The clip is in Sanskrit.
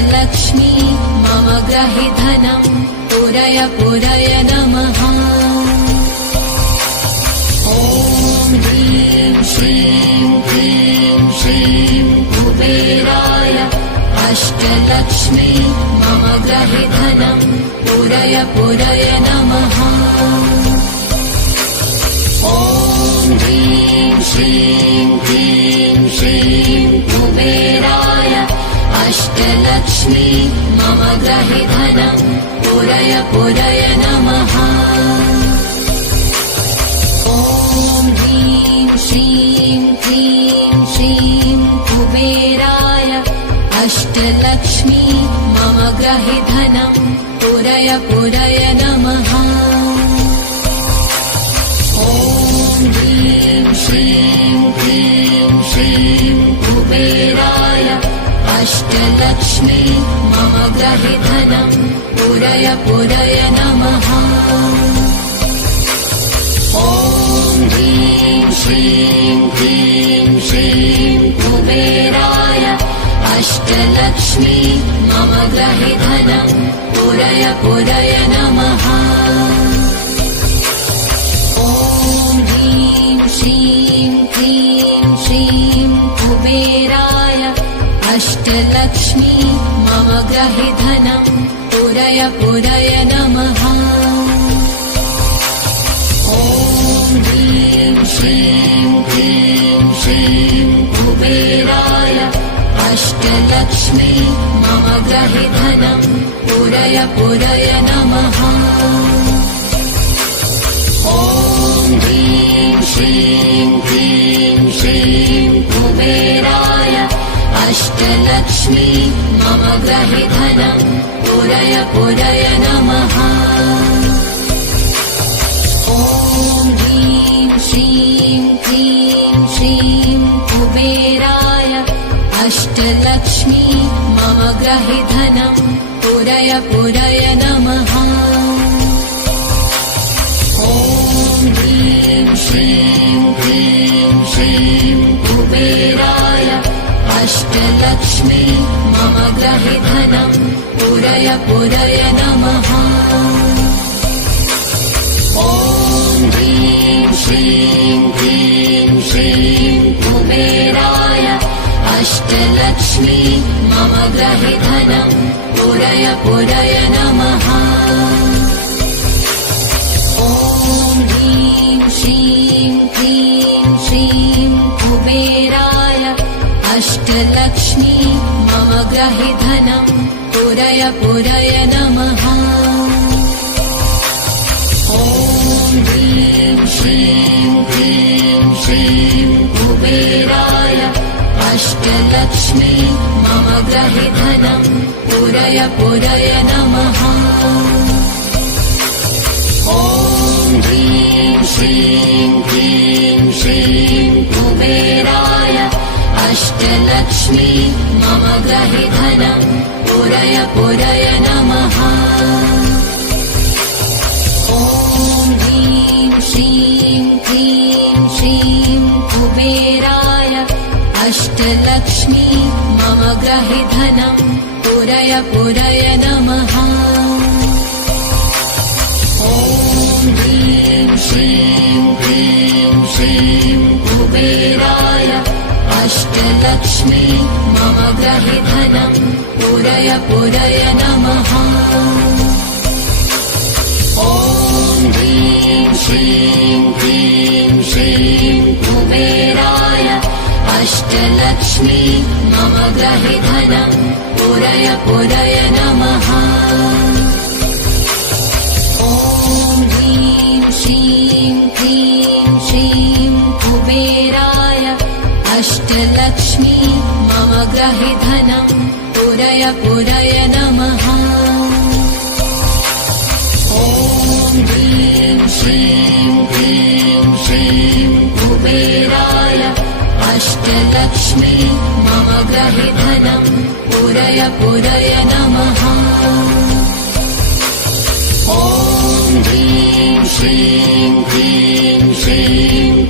अष्टलक्ष्मी मम ग्रहे धनं पुरय पुरय नमः। ॐ ह्रीं श्रीं क्लीं श्रीं कुबेराय अष्टलक्ष्मी मम ग्रहे धनं पुरय पुरय नमः। ॐ ह्रीं श्रीं क्लीं श्रीं कुबेराय अष्टलक्ष्मी मम ग्रहे धनं पुरय पुरय नमः। ॐ ह्रीं श्रीं क्लीं श्रीं कुबेराय अष्टलक्ष्मी मम ग्रहे धनं पुरय पुरय नमः। ॐ ह्रीं श्रीं क्लीं श्रीं कुबेराय अष्टलक्ष्मी मम ग्रहे धनं पुरय पुरय नमः। ॐ ह्रीं श्रीं क्लीं श्रीं कुबेराय अष्टलक्ष्मी मम ग्रहे धनं पुरय पुरय नमः। ॐ ह्रीं श्रीं क्लीं श्रीं कुबेराय अष्टलक्ष्मी मम ग्रहे धनं पुरय पुरय नमः। ॐ ह्रीं श्रीं क्लीं श्रीं कुबेराय अष्टलक्ष्मी मम ग्रहे धनं पुरय पुरय नमः। ॐ ह्रीं श्रीं क्लीं श्रीं कुबेराय अष्टलक्ष्मी मम ग्रहे धनं पुरय पुरय नमः। ॐ ह्रीं श्रीं क्लीं श्रीं कुबेराय अष्टलक्ष्मी मम ग्रहे धनं पुरय पुरय नमः। ॐ ह्रीं श्रीं क्लीं श्रीं कुबेराय अष्टलक्ष्मी मम ग्रहे धनं पुरय पुरय नमः। ॐ ह्रीं श्रीं क्लीं श्रीं कुबेराय अष्टलक्ष्मी मम ग्रहे धनं पुरय पुरय नमः। ॐ ह्रीं श्रीं क्लीं श्रीं कुबेराय अष्टलक्ष्मी मम ग्रहे धनं पुरय पुरय नमः। ॐ ह्रीं श्रीं क्लीं श्रीं कुबेराय अष्टलक्ष्मी मम ग्रहे धनं पुरय पुरय नमः। ॐ ह्रीं श्रीं क्लीं श्रीं कुबेराय अष्टलक्ष्मी मम ग्रहे धनं पुरय पुरय नमः। ॐ ह्रीं श्रीं क्लीं श्रीं कुबेराय अष्टलक्ष्मी मम ग्रहे धनं पुरय पुरय नमः। ॐ ह्रीं श्रीं क्लीं श्रीं कुबेराय अष्टलक्ष्मी मम ग्रहे धनं पुरय पुरय नमः। ॐ ह्रीं श्रीं क्लीं श्रीं कुबेराय अष्टलक्ष्मी मम ग्रहे धनं पुरय पुरय नमः। ॐ ह्रीं श्रीं क्लीं श्रीं कुबेराय अष्टलक्ष्मी मम ग्रहे धनं पुरय पुरय नमः। ॐ ह्रीं श्रीं क्लीं श्रीं कुबेराय अष्टलक्ष्मी मम ग्रहे धनं पुरय पुरय नमः। ॐ ह्रीं श्रीं